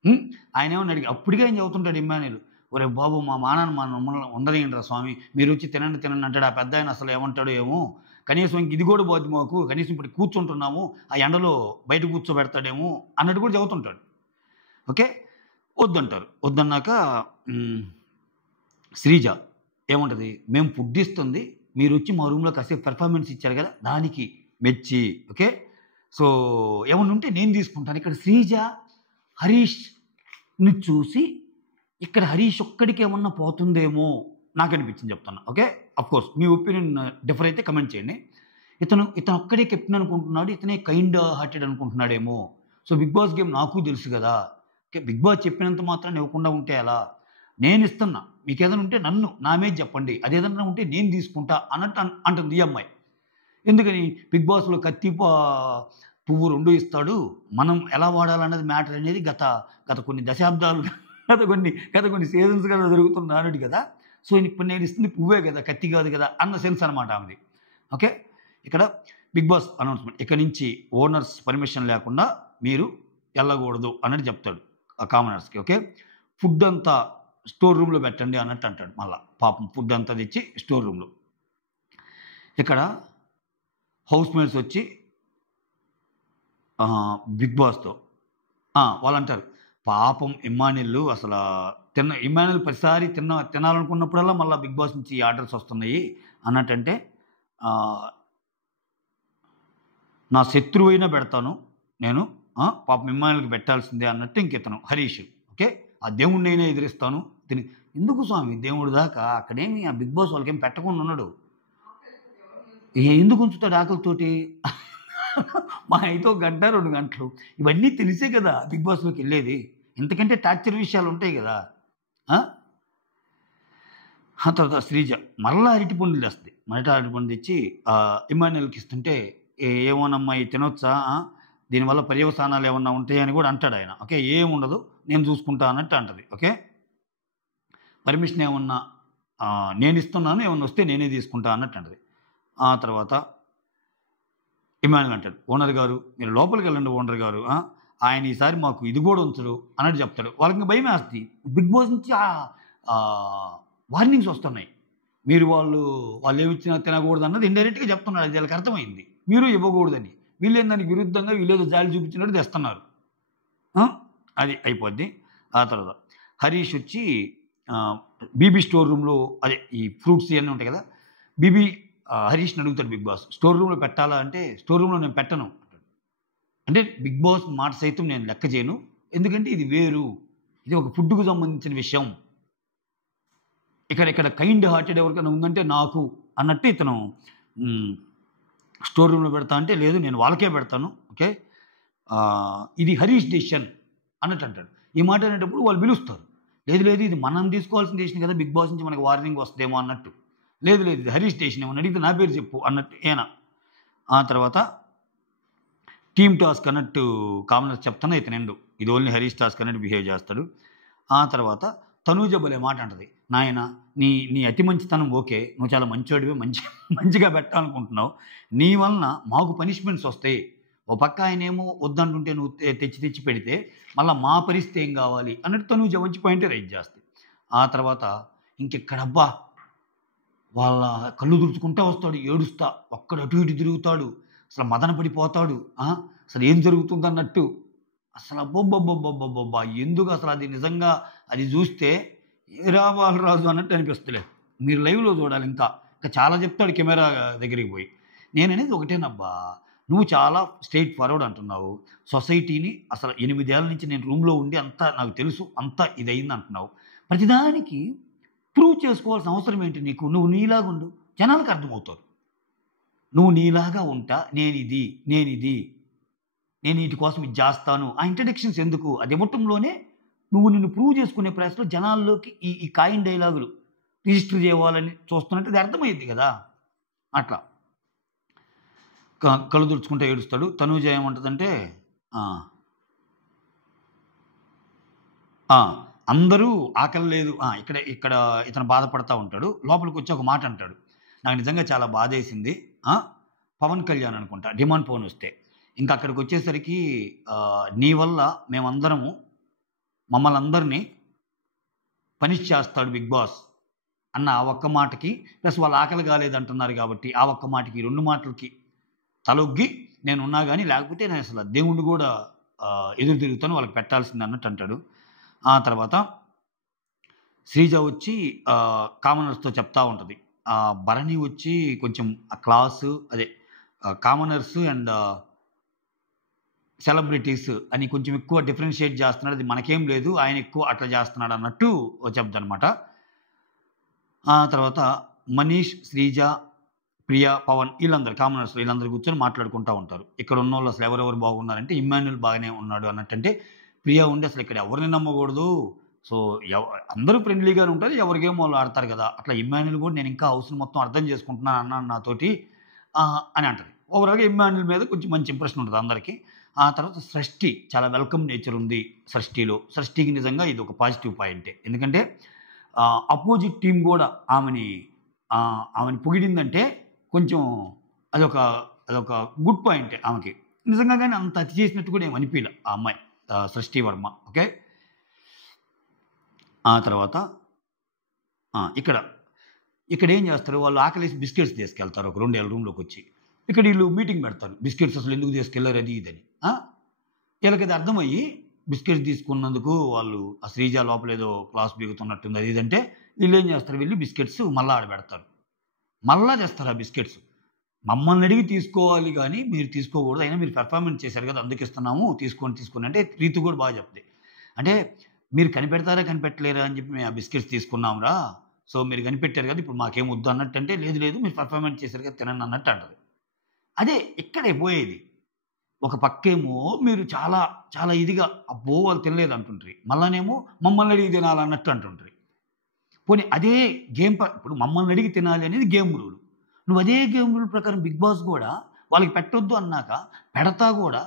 హ్మ్. ఆయనేమన్నా అడిగి అప్పటికే ఆయన చెబుతుంటాడు ఇమ్మానుయేల్. ఒరేయ్ బాబు మా మానాన్న మా మమ్మల్ని ఉండనీయండిరా స్వామి. మీరొచ్చి తినండి తినండి అంటాడు. ఆ పెద్దాయన అసలు ఏమంటాడో ఏమో! కనీసం ఇంక ఇది కూడా పోద్ది మాకు. కనీసం ఇప్పుడు కూర్చుంటున్నాము. ఆ ఎండలో బయట కూర్చోబెడతాడేమో అన్నట్టు కూడా చెబుతుంటాడు. ఓకే. వద్దంటారు. వద్దన్నాక హ్మ్. శ్రీజ ఏమంటది? మేము ఫుడ్ ఇస్తుంది. మీరొచ్చి మా రూమ్‌లో కాసేపు పెర్ఫార్మన్స్ ఇచ్చారు గదా! దానికి మెచ్చి ఓకే. సో, ఏమన్నా ఉంటే నేను తీసుకుంటాను. ఇక్కడ శ్రీజ, హరీష్‌ని చూసి ఇక్కడ హరీష్ ఒక్కడికి ఏమన్నా పోతుందేమో నాకనిపించింది చెప్తున్నా. ఓకే. ఆఫ్‌కోర్స్ మీ ఒపీనియన్ డిఫర్ అయితే కామెంట్ చేయండి. ఇతను ఒక్కడే కెప్టెన్ అనుకుంటున్నాడు. ఇతనే కైండ్ హార్టెడ్ అనుకుంటున్నాడేమో. సో, 'బిగ్ బాస్' గేమ్ నాకు తెలుసు గదా! ఓకే. 'బిగ్ బాస్' చెప్పినంత మాత్రాన ఇవ్వకుండా ఉంటే ఎలా? నేనిస్తున్నా. మీకేదైనా ఉంటే నా మీద చెప్పండి. అదేదన్నా ఉంటే నేను తీసుకుంటా అన్నట్టు అంటుంది ఈ అమ్మాయి. ఎందుకని? 'బిగ్ బాస్‌లో' కత్తి పువ్వు 2 ఇస్తాడు. మనం ఎలా వాడాలన్నది మ్యాటర్ అనేది గత కొన్ని దశాబ్దాలు గత కొన్ని సీజన్స్‌గా జరుగుతున్న నానుడి గదా! సో, ఇప్పుడు నేను ఇస్తుంది పువ్వే గదా! కత్తి గాదు గదా! అన్న సెన్స్ అనమాట ఆమెది. ఓకే. ఇక్కడ బిగ్ బాస్ అనౌన్స్మెంట్, ఇక నుంచి ఓనర్స్ పర్మిషన్ లేకుండా మీరు వెళ్ళకూడదు అన్నట్టు చెప్తాడు ఆ కామనర్స్కి. ఓకే, ఫుడ్ అంతా స్టోర్ రూమ్లో పెట్టండి అన్నట్టు అంటాడు. మళ్ళీ పాపం ఫుడ్ అంతా తెచ్చి స్టోర్ రూమ్లో. ఇక్కడ హౌస్ మేట్స్ వచ్చి బిగ్ బాస్తో వాళ్ళు అంటారు, పాపం ఇమ్మాన్యుల్ అసలు ఇమ్మాన్యుల్ ప్రతిసారి తినాలనుకున్నప్పుడల్లా మళ్ళీ బిగ్ బాస్ నుంచి ఆర్డర్స్ వస్తున్నాయి అన్నట్టంటే, నా శత్రువు అయినా పెడతాను నేను, పాపం ఇమ్మాన్యుల్కి పెట్టాల్సిందే అన్నట్టు ఇంకెతను హరీష్. ఓకే, ఆ దేవుణ్ణి అయినా ఎదిరిస్తాను. ఎందుకు స్వామి దేవుడు దాకా అక్కడేమి ఆ బిగ్ బాస్ వాళ్ళకేం పెట్టకుండా ఉన్నాడు, ఎందుకు ఉంచుతాడు ఆకలితోటి? మా అయితే 1 గంట 2 గంటలు ఇవన్నీ తెలిసే కదా బిగ్ బాస్లోకి వెళ్ళేది. ఎందుకంటే టార్చర్ విషయాలు ఉంటాయి కదా. ఆ తర్వాత శ్రీజ మరలా అరటిపండులు తెస్తుంది. అరటిపండు తెచ్చి ఇమ్మాన్యుల్కి ఇస్తుంటే, ఏమోనమ్మా ఇది తినొచ్చా, దీనివల్ల పర్యవసానాలు ఏమన్నా ఉంటాయని కూడా అంటాడు ఆయన. ఓకే, ఏముండదు నేను చూసుకుంటా అన్నట్టు అంటది. ఓకే, పర్మిషన్ ఏమన్నా నేను ఇస్తున్నాను, ఏమన్నా వస్తే నేనే తీసుకుంటా అన్నట్టు అంటది. ఆ తర్వాత ఇమ్మాన్యుల్ అంటాడు, ఓనర్ గారు మీరు లోపలికి వెళ్ళండి ఓనర్ గారు, ఆయన ఈసారి మాకు ఇది కూడా ఉంచడు అన్నట్టు చెప్తాడు. వాళ్ళకి భయం వేస్తుంది. బిగ్ బాస్ నుంచి వార్నింగ్స్ వస్తున్నాయి, మీరు వాళ్ళు ఏమి ఇచ్చినా తినకూడదు అన్నది ఇండైరెక్ట్గా చెప్తున్నారు. అది వాళ్ళకి అర్థమైంది, మీరు ఇవ్వకూడదని. వీళ్ళు దానికి విరుద్ధంగా వీళ్ళేదో జాలి చూపించినట్టు తెస్తున్నారు. అది అయిపోద్ది. ఆ తర్వాత హరీష్ వచ్చి బీబీ స్టోర్ రూమ్లో, అదే ఈ ఫ్రూట్స్ ఇవన్నీ ఉంటాయి కదా, బీబీ హరీష్ని అడుగుతాడు బిగ్ బాస్, స్టోర్ రూమ్లో పెట్టాలా అంటే, స్టోర్ రూమ్లో నేను పెట్టను అంటాడు. అంటే బిగ్ బాస్ మాట సైతం నేను లెక్క చేయను, ఎందుకంటే ఇది వేరు, ఇది ఒక ఫుడ్కు సంబంధించిన విషయం. ఇక్కడ కైండ్ హార్టెడ్ ఎవరికైనా ఉందంటే నాకు అన్నట్టు ఇతను స్టోర్ రూమ్లో పెడతా అంటే, లేదు నేను వాళ్ళకే పెడతాను. ఓకే, ఇది హరీష్ డెసిషన్ అన్నట్టు అంటాడు. ఈ మాట అనేటప్పుడు వాళ్ళు పిలుస్తారు, లేదు ఇది మనం తీసుకోవాల్సిన డెసిషన్ కదా, బిగ్ బాస్ నుంచి మనకు వార్నింగ్ వస్తుందేమో అన్నట్టు. లేదు ఇది హరీష్ స్టేషన్ ఏమని అడిగితే నా పేరు చెప్పు అన్నట్టు ఏనా. ఆ తర్వాత టీమ్ టాస్క్ అన్నట్టు కామనర్స్ చెప్తాను, ఇతను ఎండు ఇది ఓన్లీ హరీష్ టాస్క్ అన్నట్టు బిహేవ్ చేస్తాడు. ఆ తర్వాత తనూజ భలే మాట అంటది, నాయన నీ అతి మంచితనం ఓకే, నువ్వు చాలా మంచివాడివి, మంచిగా పెట్టాలనుకుంటున్నావు, నీ వలన మాకు పనిష్మెంట్స్ వస్తాయి. ఓ పక్క ఆయనేమో వద్దంటుంటే నువ్వు తెచ్చి పెడితే మళ్ళీ మా పరిస్థితి ఏం కావాలి అన్నట్టు తనూజ మంచి పాయింటే రైజ్ చేస్తుంది. ఆ తర్వాత ఇంకెక్కడబ్బా వాళ్ళ కళ్ళు తుడుచుకుంటూ వస్తాడు, ఏడుస్తా, ఒక్కడు అటు ఇటు తిరుగుతాడు, అసలు మదన పడిపోతాడు. అసలు ఏం జరుగుతుందన్నట్టు, అసలు అబ్బొబ్బొబ్బొబ్బొబ్బొబ్బా ఎందుకు అసలు అది నిజంగా అది చూస్తే రాజు అన్నట్టు అనిపిస్తలే. మీరు లైవ్లో చూడాలి. ఇంకా చాలా చెప్తాడు కెమెరా దగ్గరికి పోయి. నేననేది ఒకటేనబ్బా, నువ్వు చాలా స్ట్రైట్ ఫార్వర్డ్ అంటున్నావు, సొసైటీని అసలు 8 ఏళ్ళ నుంచి నేను రూమ్లో ఉండి అంతా నాకు తెలుసు, అంతా ఇదయింది అంటున్నావు, ప్రతిదానికి ప్రూవ్ చేసుకోవాల్సిన అవసరం ఏంటి నీకు? నువ్వు నీలాగా ఉండు, జనాలకు అర్థమవుతారు. నువ్వు నీలాగా ఉంటా, నేను వీటి కోసం ఇది చేస్తాను, ఆ ఇంట్రడక్షన్స్ ఎందుకు? అది ఇవ్వటంలోనే నువ్వు నిన్ను ప్రూవ్ చేసుకునే ప్రయత్నంలో జనాల్లోకి ఈ కాయిన్ డైలాగులు రిజిస్టర్ చేయాలని చూస్తున్నట్టు అది అర్థమైంది కదా. అట్లా కళ్ళు తుడుచుకుంటే ఏడుస్తాడు. తనూజ ఏమంటుందంటే, అందరూ ఆకలి లేదు, ఇక్కడ ఇతను బాధపడతా ఉంటాడు. లోపలికి వచ్చి ఒక మాట అంటాడు, నాకు నిజంగా చాలా బాధేసింది. పవన్ కళ్యాణ్ అనుకుంటా డిమాండ్ ఫోన్ వస్తే, ఇంకా అక్కడికి వచ్చేసరికి నీ వల్ల మేమందరము మమ్మల్ని అందరినీ పనిష్ చేస్తాడు బిగ్ బాస్ అన్న ఆ ఒక్క మాటకి, ప్లస్ వాళ్ళు ఆకలి కాలేదంటున్నారు కాబట్టి ఆ ఒక్క మాటకి 2 మాటలకి తలొగ్గి నేను ఉన్నా కానీ, లేకపోతే నేను అసలు దేవుణ్ణి కూడా ఎదురు తిరుగుతాను, వాళ్ళకి పెట్టాల్సింది అన్నట్టు అంటాడు. ఆ తర్వాత శ్రీజ వచ్చి కామనర్స్తో చెప్తా ఉంటుంది. భరణి వచ్చి కొంచెం ఆ క్లాసు, అదే కామనర్స్ అండ్ సెలబ్రిటీస్ అని కొంచెం ఎక్కువ డిఫరెన్షియేట్ చేస్తున్నాడు, అది మనకేం లేదు, ఆయన ఎక్కువ అట్లా చేస్తున్నాడు అన్నట్టు చెప్తానమాట. ఆ తర్వాత మనీష్, శ్రీజ, ప్రియా, పవన్ వీళ్ళందరూ కామనర్స్ వీళ్ళందరూ కూర్చొని మాట్లాడుకుంటూ ఉంటారు. ఇక్కడ ఉన్న వాళ్ళు అసలు ఎవరెవరు బాగున్నారంటే ఇమ్మాన్యుల్ బాగానే ఉన్నాడు అన్నట్టంటే, ప్రియా ఉండి అసలు ఇక్కడ ఎవరిని నమ్మకూడదు, సో అందరూ ఫ్రెండ్లీగానే ఉంటారు, ఎవరికేమో వాళ్ళు ఆడతారు కదా, అట్లా ఇమ్మాన్యుల్ కూడా నేను ఇంకా హౌస్ని మొత్తం అర్థం చేసుకుంటున్నాను అన్నాను నాతోటి అని అంటది. ఓవరాల్గా ఇమ్మాన్యుల్ మీద కొంచెం మంచి ఇంప్రెషన్ ఉంటుంది అందరికీ. ఆ తర్వాత సృష్టి చాలా వెల్కమ్ నేచర్ ఉంది సృష్టికి నిజంగా ఇది ఒక పాజిటివ్ పాయింటే. ఎందుకంటే అపోజిట్ టీం కూడా ఆమెని పొగిడిందంటే కొంచెం అదొక అదొక గుడ్ పాయింటే ఆమెకి. నిజంగా కానీ అంత అతి చేసినట్టు కూడా ఏమి అనిపించలే ఆ అమ్మాయి సృష్టి వర్మ. ఓకే. ఆ తర్వాత ఇక్కడ ఇక్కడ ఏం చేస్తారు, వాళ్ళు ఆకలేసి బిస్కెట్స్ తీసుకెళ్తారు ఒక 2 ఏళ్ళ రూమ్లోకి వచ్చి. ఇక్కడ వీళ్ళు మీటింగ్ పెడతారు, బిస్కెట్స్ అసలు ఎందుకు తీసుకెళ్లారు అది ఇదని. వీళ్ళకి అది అర్థమయ్యి బిస్కెట్స్ తీసుకున్నందుకు వాళ్ళు ఆ శ్రీజ లోపల ఏదో క్లాస్ బిగుతున్నట్టుంది అది ఇదంటే వీళ్ళు ఏం చేస్తారు, వెళ్ళి బిస్కెట్స్ మళ్ళీ ఆడబెడతారు. మళ్ళా చేస్తారు ఆ బిస్కెట్స్. మమ్మల్ని అడిగి తీసుకోవాలి కానీ మీరు తీసుకోకూడదు, అయినా మీరు పెర్ఫార్మెన్స్ చేశారు కదా అందుకు ఇస్తున్నాము, తీసుకోండి అంటే రీతు కూడా బాగా చెప్తుంది. అంటే మీరు కనిపెడతారా కనిపెట్టలేరా అని చెప్పి మేము ఆ బిస్కెట్స్ తీసుకున్నాంరా, సో మీరు కనిపెట్టారు కదా ఇప్పుడు మాకేం వద్దు అన్నట్టు అంటే లేదు మీరు పెర్ఫార్మెన్స్ చేశారు కదా తినండి అన్నట్టు అంటది. అదే ఇక్కడే పోయేది. ఒక పక్కేమో మీరు చాలా చాలా ఇదిగా అబ్బో వాళ్ళు తినలేదు అంటుంటారు, మళ్ళానేమో మమ్మల్ని అడిగి తినాలన్నట్టు అంటుంటారు. పోనీ అదే గేమ్ ఇప్పుడు మమ్మల్ని అడిగి తినాలి అనేది గేమ్ రూల్. నువ్వు అదే గేమ్ రూల్ ప్రకారం బిగ్ బాస్ కూడా వాళ్ళకి పెట్టొద్దు అన్నాక పెడతా కూడా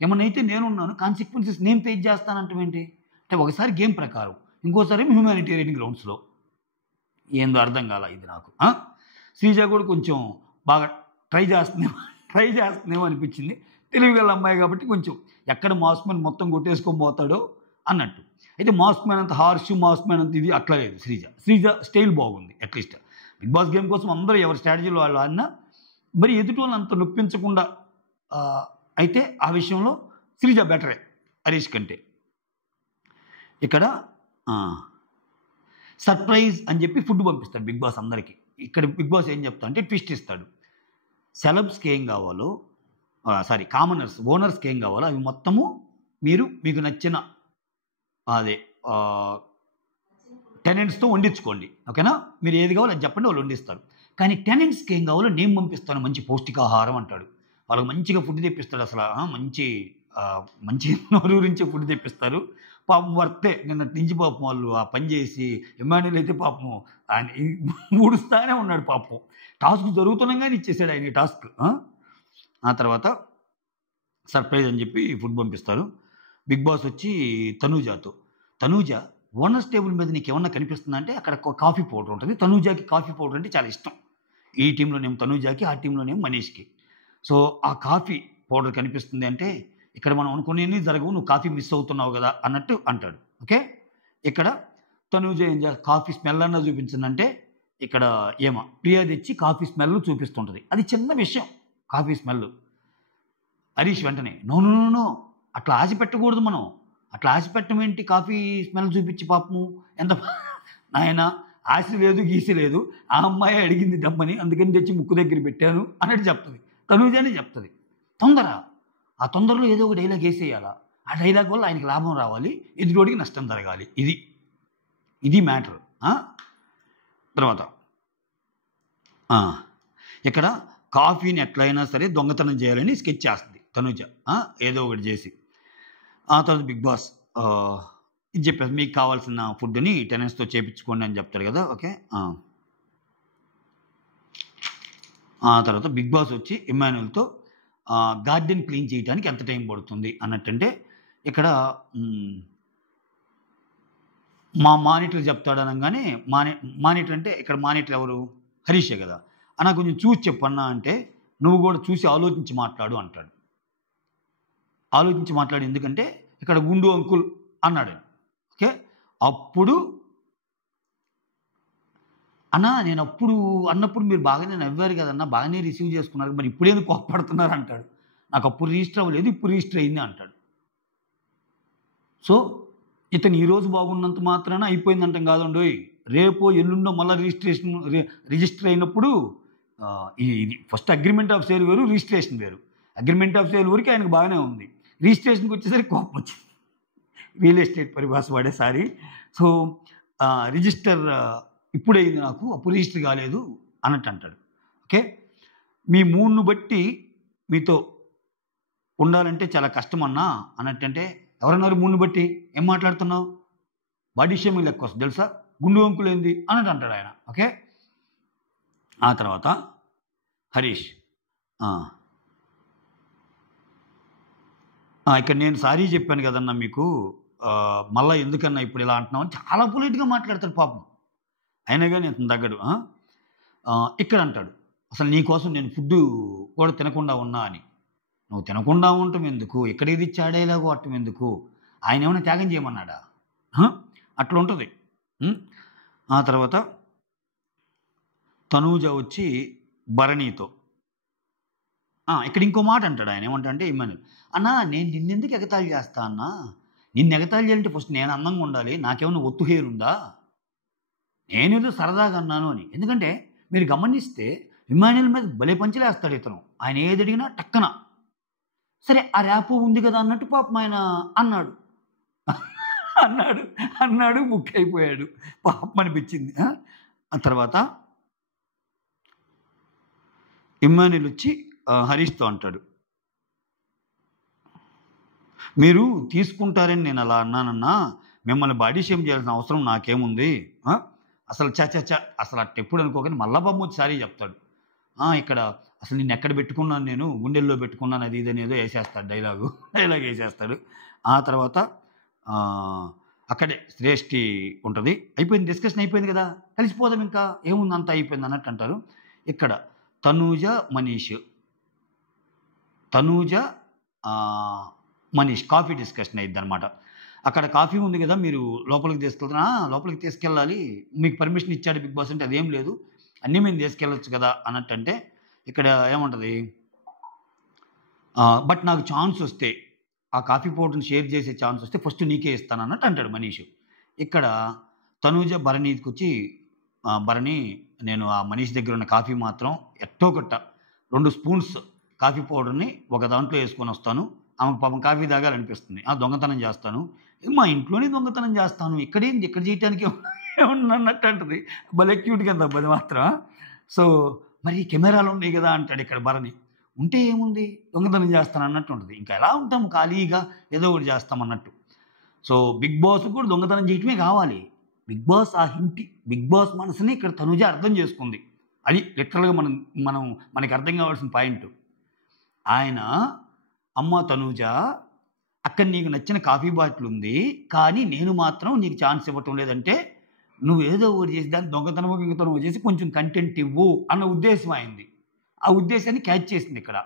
ఏమన్నైతే నేనున్నాను కాన్సిక్వెన్సెస్ నేను ఫేస్ చేస్తానంటావేంటి? అంటే ఒకసారి గేమ్ ప్రకారం, ఇంకోసారి హ్యూమానిటేరియన్ గ్రౌండ్స్లో. ఏందో అర్థం కాల ఇది నాకు. శ్రీజ కూడా కొంచెం బాగా ట్రై చేస్తుందేమో అనిపించింది. తెలివిగల అమ్మాయి కాబట్టి కొంచెం ఎక్కడ మాస్ మ్యాన్ మొత్తం కొట్టేసుకొని పోతాడో అన్నట్టు. అయితే మాస్ మ్యాన్ అంత హార్ష్, మాస్ మ్యాన్ అంత ఇది అట్లా లేదు. శ్రీజ స్టైల్ బాగుంది. అట్లీస్ట్ బిగ్ బాస్ గేమ్ కోసం అందరూ ఎవరి స్ట్రాటజీలో వాళ్ళు ఆడినా మరి ఎదుటి వాళ్ళు అంత నొప్పించకుండా అయితే ఆ విషయంలో శ్రీజ బెటరే హరీష్ కంటే. ఇక్కడ సర్ప్రైజ్ అని చెప్పి ఫుడ్ పంపిస్తాడు బిగ్ బాస్ అందరికీ. ఇక్కడ బిగ్ బాస్ ఏం చెప్తా అంటే ట్విస్ట్ ఇస్తాడు. సెలబ్స్కి ఏం కావాలో కామనర్స్ ఓనర్స్కి ఏం కావాలో అవి మొత్తము మీకు నచ్చిన అదే టెనెంట్స్తో వండించుకోండి, ఓకేనా? మీరు ఏది కావాలో అది చెప్పండి, వాళ్ళు వండిస్తారు. కానీ టెనెంట్స్కి ఏం కావాలో నేను పంపిస్తాను, మంచి పౌష్టికాహారం అంటాడు. వాళ్ళకి మంచిగా ఫుడ్ తెప్పిస్తాడు. అసలు మంచి నోరూరించే ఫుడ్ తెప్పిస్తారు. పాపం వర్తే నిన్నటి నుంచి పాపం వాళ్ళు ఆ పని చేసి ఎమ్మాన్యుల్ అయితే పాపం ఆయన ఊడుస్తానే ఉన్నాడు పాపం. టాస్క్ జరుగుతున్నాగానే ఇచ్చేసాడు ఆయన ఈ టాస్క్. ఆ తర్వాత సర్ప్రైజ్ అని చెప్పి ఫుడ్ పంపిస్తారు. బిగ్ బాస్ వచ్చి తనూజ ఓనర్స్ టేబుల్ మీద నీకు ఏమన్నా కనిపిస్తుందా అంటే అక్కడ కాఫీ పౌడర్ ఉంటుంది. తనూజాకి కాఫీ పౌడర్ అంటే చాలా ఇష్టం. ఈ టీంలోనేమో తనూజాకి, ఆ టీంలోనేమో మనీష్కి. సో ఆ కాఫీ పౌడర్ కనిపిస్తుంది అంటే ఇక్కడ మనం అనుకునేవి జరగవు, నువ్వు కాఫీ మిస్ అవుతున్నావు కదా అన్నట్టు అంటాడు. ఓకే. ఇక్కడ తనూజ ఏం కాఫీ స్మెల్ అన్నా చూపించిందంటే ఇక్కడ ప్రియా తెచ్చి కాఫీ స్మెల్ చూపిస్తుంటుంది. అది చిన్న విషయం, కాఫీ స్మెల్. హరీష్ వెంటనే నో అట్లా ఆశ పెట్టకూడదు మనం, అట్లా ఆశ పెట్టడం ఏంటి, కాఫీ స్మెల్ చూపించి పాపము ఎంత నాయన ఆశ లేదు గీసి లేదు, ఆ అమ్మాయి అడిగింది డమ్మని అందుకని తెచ్చి ముక్కు దగ్గర పెట్టాను అన్నట్టు చెప్తుంది. తనూజానే చెప్తుంది. ఆ తొందరలో ఏదో ఒక డైలాగ్ వేసేయాలా, ఆ డైలాగ్ వల్ల ఆయనకి లాభం రావాలి, ఎదురోడికి నష్టం జరగాలి. ఇది మ్యాటర్. తర్వాత ఇక్కడ కాఫీని ఎట్లయినా సరే దొంగతనం చేయాలని స్కెచ్ చేస్తుంది తనూజ, ఏదో ఒకటి చేసి. ఆ తర్వాత బిగ్ బాస్ ఇది చెప్పారు, మీకు కావాల్సిన ఫుడ్ని టెనెంట్స్తో చేయించుకోండి అని చెప్తారు కదా. ఓకే. ఆ తర్వాత బిగ్ బాస్ వచ్చి ఎమ్మాన్యుల్తో గార్డెన్ క్లీన్ చేయడానికి ఎంత టైం పడుతుంది అన్నట్టంటే ఇక్కడ మా మానిటర్ చెప్తాడు అనగానే మానిటర్ అంటే ఇక్కడ మానిటర్ ఎవరు, హరీషే కదా. అన్న కొంచెం చూసి చెప్పన్నా అంటే నువ్వు కూడా చూసి ఆలోచించి మాట్లాడు అంటాడు. ఆలోచించి మాట్లాడు ఎందుకంటే ఇక్కడ గుండు అంకుల్ అన్నాడు. ఓకే. అప్పుడు అన్నా నేను అన్నప్పుడు మీరు బాగానే నవ్వారు కదన్నా, బాగానే రిసీవ్ చేసుకున్నారు, మరి ఇప్పుడేందు కోప్పడుతున్నారు అంటాడు. నాకు అప్పుడు రిజిస్టర్ అవ్వలేదు, ఇప్పుడు రిజిస్టర్ అయింది అంటాడు. సో ఇతను ఈరోజు బాగున్నంత మాత్రాన అయిపోయిందంటాం కాదండి, రేపో ఎల్లుండో మళ్ళీ రిజిస్టర్ అయినప్పుడు ఇది ఫస్ట్ అగ్రిమెంట్ ఆఫ్ సేల్ వేరు, రిజిస్ట్రేషన్ వేరు. అగ్రిమెంట్ ఆఫ్ సేల్ వరకు ఆయనకు బాగానే ఉంది, రిజిస్ట్రేషన్కి వచ్చేసరికి కోపం వచ్చింది. రియల్ ఎస్టేట్ పరిభాష వాడేసారి. సో రిజిస్టర్ ఇప్పుడైంది నాకు, అప్పుడు రిజిస్టర్ కాలేదు అన్నట్టు అంటాడు. ఓకే. మీ మూడ్ను బట్టి మీతో ఉండాలంటే చాలా కష్టమన్నా అన్నట్టంటే ఎవరన్నారు మూడ్ను బట్టి ఏం మాట్లాడుతున్నావు, బాడీ షేమింగ్ లెక్క వస్తుంది తెలుసా, గుండు వంకులేంది అన్నట్టు అంటాడు ఆయన. ఓకే. ఆ తర్వాత హరీష్ ఇక్కడ నేను సారీ చెప్పాను కదన్నా మీకు, మళ్ళీ ఎందుకన్నా ఇప్పుడు ఇలా అంటున్నావు అని చాలా పొలిట్గా మాట్లాడతాడు పాపం. అయినా కానీ అతను తగ్గడు. ఇక్కడ అంటాడు అసలు నీకోసం నేను ఫుడ్డు కూడా తినకుండా ఉన్నా అని. నువ్వు తినకుండా ఉండటం ఎందుకు? ఎక్కడికి తెచ్చి ఆడేలాగా కొట్టం ఎందుకు? ఆయన ఏమైనా త్యాగం చేయమన్నాడా? అట్లుంటది. హ్మ్. ఆ తర్వాత తనూజ వచ్చి భరణితో ఇక్కడ ఇంకో మాట అంటాడు ఆయన. ఏమంటాడంటే ఇమ్మాన్యుల్, "అన్నా నేను నిన్నెందుకు ఎగతాళి చేస్తా అన్నా? నిన్ను ఎగతాళి చేయాలంటే ఫస్ట్ నేను అందంగా ఉండాలి. నాకేమన్నా ఒత్తు హెయిర్ ఉందా? నేనేదో సరదాగా అన్నాను" అని. ఎందుకంటే మీరు గమనిస్తే ఇమ్మాన్యుల్ మీద భలే పంచులేస్తాడు ఇతను. ఆయన ఏది అడిగినా టక్కన సరే ఆ ర్యాపు ఉంది కదా అన్నట్టు పాపం ఆయన అన్నాడు. అన్నాడు, అన్నాడు బుక్కయిపోయాడు. పాపం అనిపించింది. ఆ తర్వాత ఇమ్మాన్యుల్ వచ్చి హరీష్‌తో అంటాడు, "మీరు తీసుకుంటారని నేను అలా అన్నానన్నా. మిమ్మల్ని బాడీ షేమ్ చేయాల్సిన అవసరం నాకేముంది? అసలు ఛ! ఛ! ఛ! అసలు అట్టెప్పుడు అనుకోకని" మళ్ళా పాపం వచ్చి సారీ చెప్తాడు. ఇక్కడ అసలు నిన్నెక్కడ పెట్టుకున్నాను నేను, గుండెల్లో పెట్టుకున్నాను అది ఇది అని ఏదో ఏసేస్తాడు డైలాగ్ ఏసేస్తాడు. ఆ తర్వాత అక్కడే శ్రేష్ఠి ఉంటది. అయిపోయింది, డిస్కషన్ అయిపోయింది కదా! కలిసిపోదాం ఇంకా ఏముంది అంతా అయిపోయింది అన్నట్టు అంటారు. ఇక్కడ తనూజ, మనీష్ కాఫీ డిస్కషన్ అయ్యిద్దనమాట. అక్కడ కాఫీ ఉంది కదా! మీరు లోపలికి తీసుకెళ్తారా? లోపలికి తీసుకెళ్ళాలి. మీకు పర్మిషన్ ఇచ్చాడు బిగ్ బాస్ అంటే అదేం లేదు. అన్నీ మేము తీసుకెళ్ళొచ్చు కదా! అన్నట్టంటే ఇక్కడ ఏముంటది? బట్ నాకు ఛాన్స్ వస్తే ఆ కాఫీ పౌడర్‌ని షేర్ చేసే ఛాన్స్ వస్తే ఫస్ట్ నీకే ఇస్తానన్నట్టు అంటాడు మనీష్. ఇక్కడ తనూజ భరణికొచ్చి భరణి నేను ఆ మనీష్ దగ్గర ఉన్న కాఫీ మాత్రం ఎట్టో గట్ట 2 స్పూన్స్ కాఫీ పౌడర్‌ని ఒక దాంట్లో యేసుకొనొస్తాను. ఆమెకు పాపం కాఫీ తాగాలనిపిస్తుంది. దొంగతనం చేస్తాను. మా ఇంట్లోనే దొంగతనం చేస్తాను. ఇక్కడేంది ఇక్కడ చేయటానికి ఏముందన్నట్టు అంటది. భలే క్యూట్‌గా ఉందబ్బా అది మాత్రం. సో, మరి కెమెరాలు ఉన్నాయి గదా! అంటాడు ఇక్కడ భరణి. ఉంటే ఏముంది దొంగతనం చేస్తాను అన్నట్టు ఉంటది. ఇంకా ఎలా ఉంటాం ఖాళీగా ఏదో ఒకటి చేస్తాం అన్నట్టు. సో, బిగ్ బాస్‌కి కూడా దొంగతనం చేయటమే కావాలి. బిగ్ బాస్ బిగ్ బాస్ మనసుని ఇక్కడ తనుజ అర్థం చేసుకుంది. అది లిటరల్‌గా మనకి అర్థం కావాల్సిన పాయింట్. ఆయన, "అమ్మ తనూజ, అక్కడ నీకు నచ్చిన కాఫీ బాటిల్ ఉంది. కానీ నేను మాత్రం నీకు ఛాన్స్ ఇవ్వటం లేదంటే, నువ్వేదో ఒకటి చేసి దాన్ని దొంగతనమో, గింగతనమో చేసి కొంచెం కంటెంట్ ఇవ్వు" అన్న ఉద్దేశం ఆయనది. ఆ ఉద్దేశాన్ని క్యాచ్ చేసింది ఇక్కడ.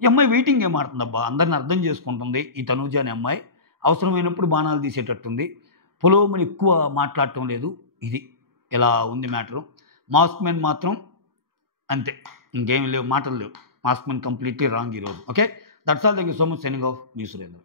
ఈ అమ్మాయి వెయిటింగ్ గేమ్ ఆడుతుందబ్బా! అందరిని అర్థం చేసుకుంటుంది ఈ తనూజ అనే అమ్మాయి. అవసరమైనప్పుడు బాణాలు తీసేటట్టుంది. పొలోమని ఎక్కువ మాట్లాడటం లేదు. ఇది ఇలా ఉంది మ్యాటరు. మాస్క్ మ్యాన్ మాత్రం అంతే. ఇంకేమి లేవు, మాటలు లేవు. మాస్క్ మ్యాన్ కంప్లీట్‌లీ రాంగ్ ఈరోజు. Okay. That's all. Thank you so much. Signing off. Me Surender.